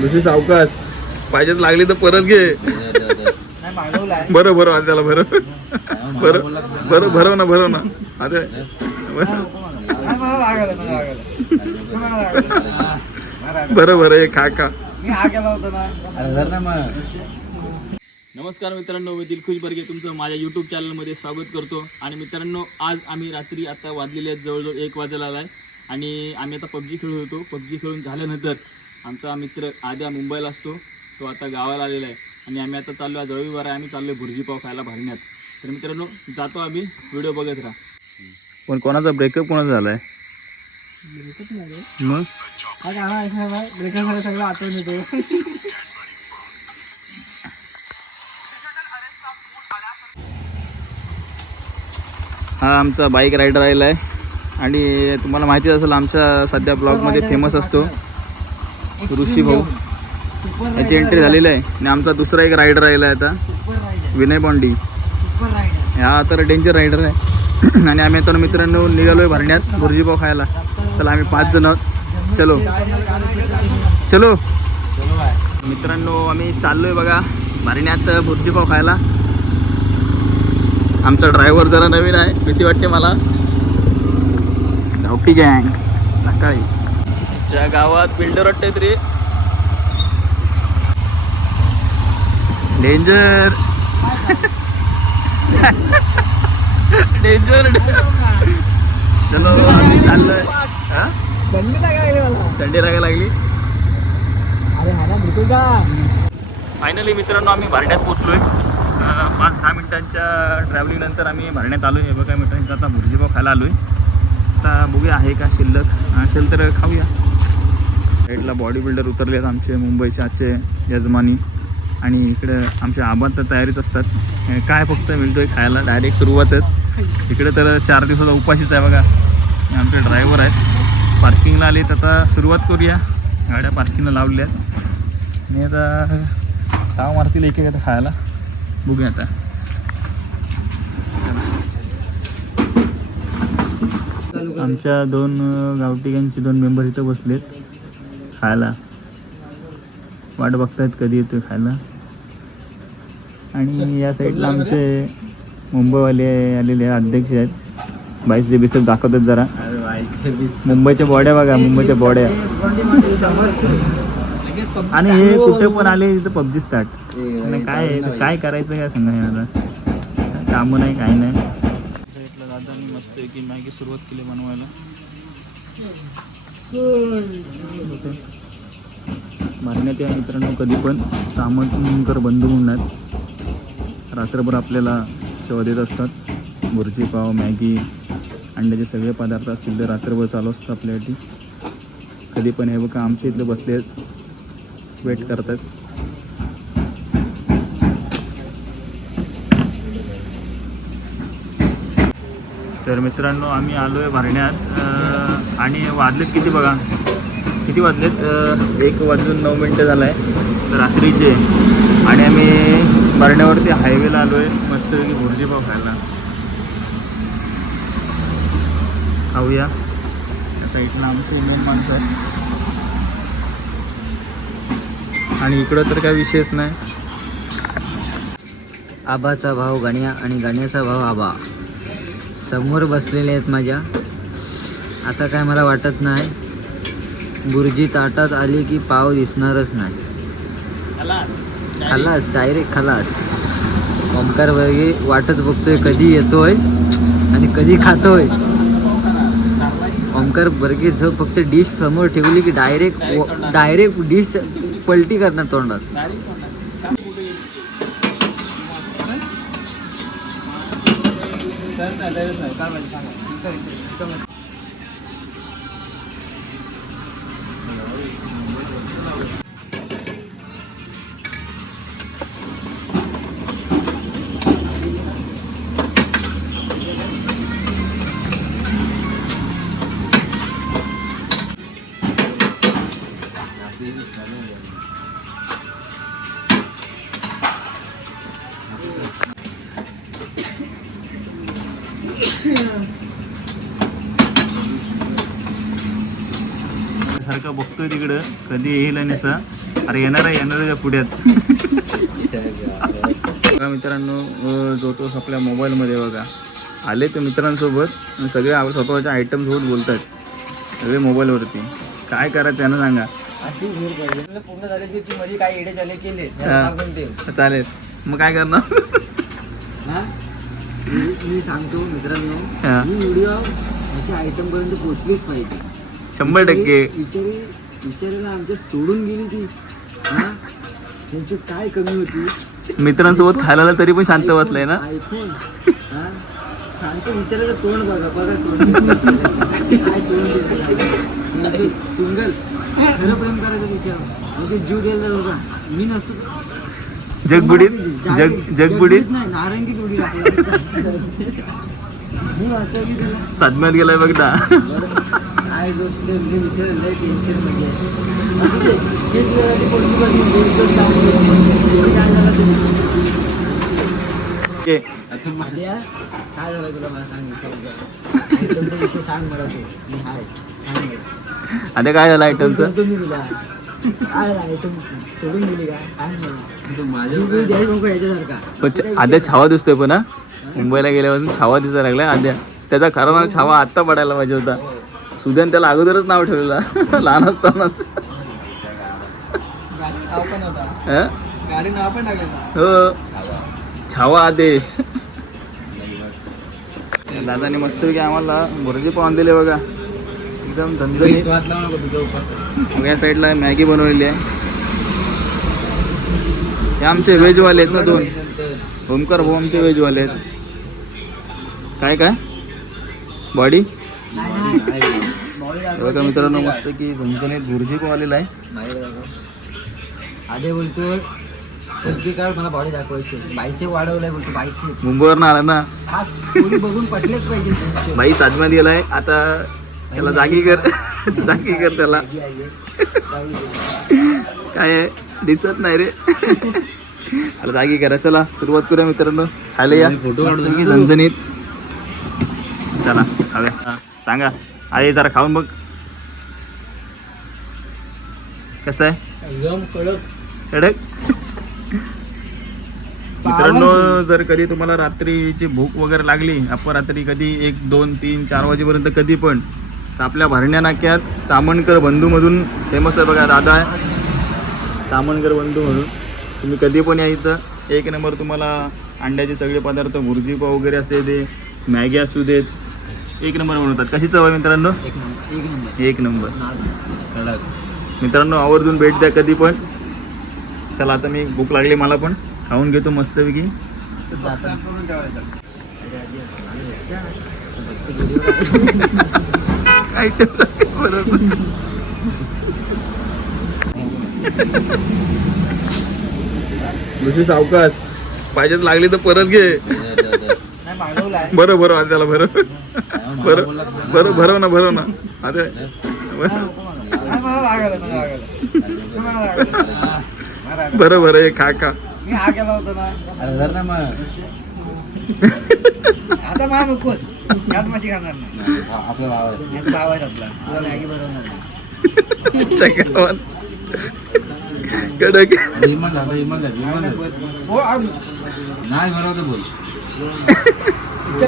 दुसरी सावकाश पाहिजेच लागली तर परत घे. बरं बरं त्याला बरं बरं बरं भरव ना अरे बरं बरं खा खा. नमस्कार मित्रांनो, मी दिलखुश बर्गे तुमचं माझ्या यूट्यूब चॅनलमध्ये स्वागत करतो. आणि मित्रांनो, आज आम्ही रात्री आता वाजलेले आहेत जवळजवळ 1 वाजायला आला आहे आणि आम्ही आता पबजी खेळत होतो. पबजी खेळून झाल्यानंतर आमचा मित्र आद्या मुंबईला असतो, तो आता गावाला आलेला आहे आणि आम्ही आता चाललो आहे, रविवार आहे, आम्ही चाललो आहे भुर्जी पाव खायला भरण्यात. तर मित्रांनो जातो आम्ही, व्हिडिओ बघत राहा. पण कोणाचा ब्रेकअप कोणाचा झाला आहे मग? ब्रेकअप सगळं आठवण येतो. हा आमचा बाईक रायडर आलेला आहे आणि तुम्हाला माहितीच असेल आमच्या सध्या ब्लॉगमध्ये फेमस असतो ऋषी भाऊ, याची एंट्री झालेली आहे. आणि आमचा दुसरा एक रायडर आलेला आहे आता, विनय बॉन्डी. हा तर डेंजर रायडर आहे. आणि आम्ही आता मित्रांनो निघालो आहे भरण्यात भुर्जी पाव खायला. चला आम्ही 5 जण आहोत, चलो चलो मित्रांनो. आम्ही चाललो आहे बघा भरण्यात भुर्जी पाव खायला. आमचा ड्रायव्हर जरा नवीन आहे, भीती वाटते मला. धावटी गँग सकाळी ज्या गावात बिल्डर वाटते तरी डेंजर डेंजर. चलो आम्ही चाललोय. थंडी लागायला लागली. फायनली मित्रांनो आम्ही भरण्यात पोचलोय. 5-10 मिनिटांच्या ट्रॅव्हलिंग नंतर आम्ही भरण्यात आलो आहे. बघा मित्रांचा आता भुर्जी पाव खायला आलो आहे. आता बघूया आहे का शिल्लक, असेल तर खाऊया. साईडला बॉडी बिल्डर उतरले आहेत आमचे मुंबईचे आजचे यजमानी. आणि इकडं आमच्या आबा तर तयारीत असतात. काय फक्त मिळतोय खायला डायरेक्ट सुरुवातच. इकडे तर 4 दिवसाचा उपाशीच आहे बघा. आमचे ड्रायव्हर आहेत, पार्किंगला आलेत. आता सुरुवात करूया. गाड्या पार्किंगला लावल्या आणि आता ताव मारतील एक आता खायला. बघूया आता. आमच्या 2 गावठीकांचे 2 मेंबर इथं बसलेत खायला, वाट बघतायत कधी येतोय खायला. आणि या साईडला आमचे मुंबईवाले आलेले अध्यक्ष आहेत. 22 बिसेस दाखवतात जरा. मुंबईच्या बॉड्या बघा, मुंबईच्या बॉड्या. आणि हे कुठे पण आले तिथं पबजी स्टार्ट. काय करायचं काय सांगा आता, कामं नाही काय नाही. साईडला दादानी मस्त की मॅगी सुरुवात केली बनवायला. भरण्यात या मित्रांनो कधी पण तामणकर बंधू म्हणतात. रात्रभर आपल्याला सेवा देत असतात. भुर्जी पाव, मॅगी, अंड्याचे सगळे पदार्थ असतील तर रात्रभर चालू असतात आपल्यासाठी. कधी पण हे बघा आमच्या इथले बसले वेट करतात. तर मित्रांनो आम्ही आलो आहे भरण्यात आणि वाजलेत किती बघा, किती वाजलेत 1:09 झाला आहे रात्रीचे. आणि आम्ही भरण्यावरती हायवेला आलो आहे मस्तपैकी भुर्जी पाव खायला. खाऊया. त्या साईडला आमचे मेन माणसं आहेत. आणि इकडं तर काय विशेष नाही. आबाचा भाव गण्या आणि गण्याचा भाव आबा समोर बसलेले आहेत माझ्या. आता काय मला वाटत नाही भुर्जी ताटात आली की पाव दिसणारच नाही. खलास डायरेक्ट खलास. ओमकार वर्गे वाटच बघतोय कधी येतोय आणि कधी खातोय. ओमकार वर्गे जो फक्त डिश समोर ठेवली की डायरेक्ट डिश पलटी करणार तोंडात. सारखा बघतोय तिकडं कधी येईल आणि असं. अरे येणार आहे त्या पुढ्यात. बघा मित्रांनो, जो तो आपल्या मोबाईलमध्ये बघा आले तर मित्रांसोबत सगळे आपल्या स्वतःच्या आयटमसोबत बोलतात सगळे मोबाईलवरती. काय करा त्यानं सांगा. पूर्ण झाले की तू मध्ये काय एडे झाले केले चालेल मग काय करणार. मी सांगतो मित्रांनो, हा. ही व्हिडिओ ह्याच्या आयटम पर्यंत पोहोचलीच पाहिजे 100%. विचारायला आमच्या सोडून गेली ती. त्यांची काय कमी होती मित्रांसोबत खायला तरी पण शांत बसलाय ना. ऐकून शांत विचारायचं तोंड बघा तोंड काय तोंड सिंगल खरं प्रेम करायचं तिच्यावर म्हणजे जीव द्यायला बघा. मी नसतो जगबुडीत जगबुडीत नाही नारंगी उडी मी वाचावी त्याला साधम्यात गेलाय बघ ना. काय गोष्ट विचारायला टेन्शन म्हणजे काय झालं तुला मला सांग विषय सांग मला तू. मी हाय सांग मला. आता काय झालं आयटमचं. तुम्ही तुला काय आयटम सोडून गेली का सांग मला. याच्यासारखा आद्या छावा दिसतोय पण. मुंबईला गेल्यापासून छावा दिसायला लागलाय आद्या. त्याचा खरा नाव छावा आत्ता पडायला पाहिजे होता. सुद्यान त्याला अगोदरच नाव ठेवलेलं लहान असतानाच. गाडी नाव पण टाकलं हो छावा आदेश. दादाने मस्तपैकी आम्हाला भुर्जी पाव दिले बघा एकदम झणझणीत. मग या साईडला मॅगी बनवलेली आहे. हे आमचे व्हेजवाले आहेत ना 2. ओमकार भाऊ आमचे व्हेजवाले आहेत. काय काय बॉडी बघा मित्रांनो, मस्त की झणझणीत भुर्जी पाव आलेला आहे. आधी बोलतो सेल्फी काढ मला बॉडी दाखवायची. बायसेप वाढवलाय बोलतो. बायसेप मुंबईवरून आला ना बघून पटलेच पाहिजे. बाई साधम्यात गेलाय आता. त्याला जागी कर जागी कर त्याला. काय दिसत नाही रे. त्याला जागी करा. चला सुरुवात करूया मित्रांनो. खायला या मस्तपैकी झणझणीत. चला खाऊया. सांगा आई जरा खाऊन बघ कसं आहे. एकदम कडक कडक. मित्रांनो, जर कधी तुम्हाला रात्रीची भूक वगैरे लागली, आपण रात्री कधी 1, 2, 3, 4 वाजेपर्यंत कधी पण, तर आपल्या भरण्या नाक्यात तामणकर बंधूमधून फेमस आहे बघा दादा आहे. तामणकर बंधू म्हणून तुम्ही कधी पण या इथं. 1 नंबर तुम्हाला अंड्याचे सगळे पदार्थ भुर्जी पाव वगैरे असते ते मॅगी असू देत 1 नंबर बनवतात. कशी चव आहे मित्रांनो. 1 नंबर कडक. मित्रांनो आवर्जून भेट द्या कधी पण. चला आता मी भूक लागली मला पण खाऊन घेतो मस्तपैकी. दुसरी सावकाश पाहिजेत लागली तर परत घे. बरं बरं त्याला बरं बरं भरव ना अरे बरं हे खा. मी हा केला होता ना मग आता मला नकोच. यात माशी खाणार नाही. आपला भाव आहे आपला. तुला मॅगी बनवणार कडक. नाही बरोबर बोल.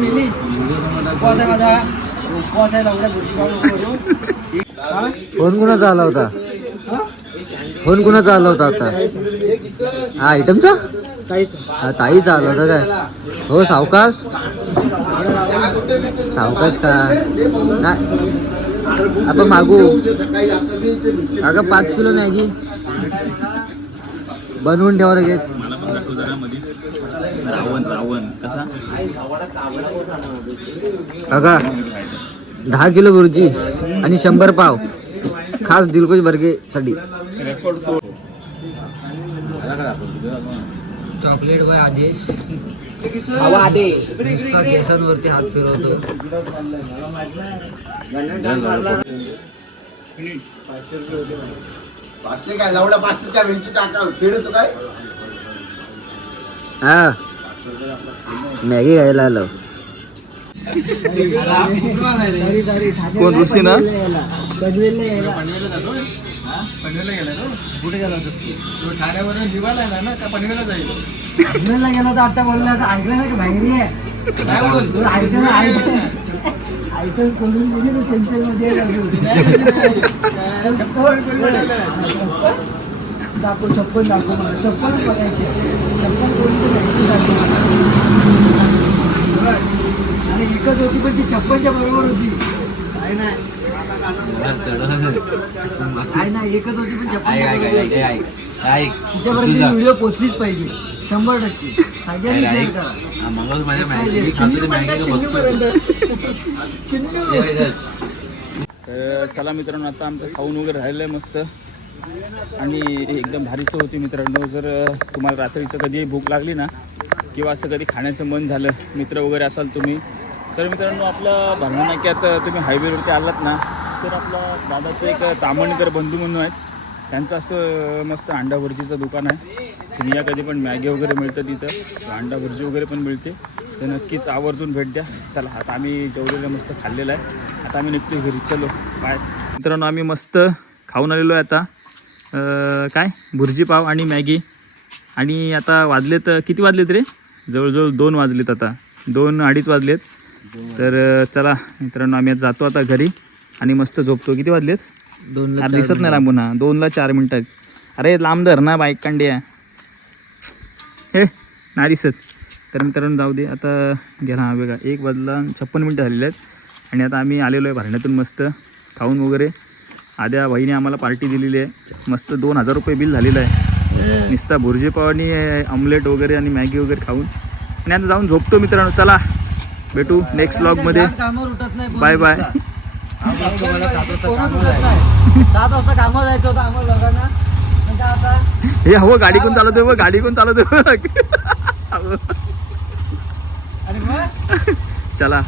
मिली उपवास आहे माझा. उपवास आहे फोन कुणाचा आला होता. फोन कुणाचा आला होता आता. हा आयटमचा ताईचा आला होता काय. हो सावकाश काय नाही आपण मागू. अगं 5 किलो मॅगी बनवून ठेवा लगेच. अगं 10 किलो भुर्जी आणि 100 पाव खास दिलखुश बर्गेसाठी. चॉकलेट बाय आदेश. केसांवरती हात फिरवतो. हा मॅगी घ्यायला आलो. कोण ऋषी ना? पनवेलला गेला तो कुठे गेला होता तो ठाण्यावरून निघाला ना का पनवेलला जाईल पनवेलला गेला तर आता बोलला आता ऐकलं ना की बाहेर आहे. काय बोल ऐकलं ऐकून सोडून गेली ना टेन्शन मध्ये दाखव छप्पन दाखव मला छप्पन बघायचे छप्पन कोणती दाखव आणि एकच होती पण ती छप्पनच्या बरोबर होती काय नाही एकच होती पण तिच्यापर्यंत व्हिडिओ पोचलीच पाहिजे 100%. सगळ्यांनी शेअर करा. तर चला मित्रांनो, आता आमचं खाऊन वगैरे राहिलं आहे मस्त आणि एकदम भारीचं होती मित्रांनो. जर तुम्हाला रात्रीचं कधी भूक लागली ना किंवा असं कधी खाण्याचं मन झालं, मित्र वगैरे असाल तुम्ही, तर मित्रांनो आपलं भरणा नाक्यात तुम्ही हायवेवरती आलात ना तर आपला दादाचं एक तामणकर बंधू म्हणून आहेत, त्यांचं असं मस्त अंडा भुर्जीचं दुकान आहे. तुम्ही या कधी पण मॅगी वगैरे मिळतं तिथं, अंडा भुर्जी वगैरे पण मिळते, तर नक्कीच आवर्जून भेट द्या. चला आता आम्ही जेवलेलं मस्त खाल्लेलं आहे, आता आम्ही निघतो घरी. चलो बाय मित्रांनो. आम्ही मस्त खाऊन आलेलो आहे आता काय भुर्जी पाव आणि मॅगी. आणि आता वाजलेत किती वाजलेत रे? जवळजवळ 2 वाजलेत, आता 2-2:30 वाजलेत. तर चला मित्रांनो, आम्ही आता जातो आता घरी आणि मस्त झोपतो. किती वाजलेत? 2 दिसत नाही लांबून. 2ला 4 मिनटं आहेत. अरे लांब धर ना, बाईक कांडी आहे हे नाही दिसत. तर मित्रांनो जाऊ दे आता, घ्या हा बघा 1:56 झालेले आहेत. आणि आता आम्ही आलेलो आहे भरण्यातून मस्त खाऊन वगैरे. आद्या भाईने आम्हाला पार्टी दिलेली आहे, मस्त 2000 रुपये बिल झालेलं आहे नुसता भुर्जी पाव आणि ऑमलेट वगैरे आणि मॅगी वगैरे खाऊन. आणि आता जाऊन झोपतो मित्रांनो. चला भेटू नेक्स्ट व्लॉगमध्ये. Bye bye. 7 वाजता कामावर जायचं होतं आम्हाला दोघांना. आता हे हवं गाडी कोण चालवते बघ, गाडी कोण चालवते बघ. चला.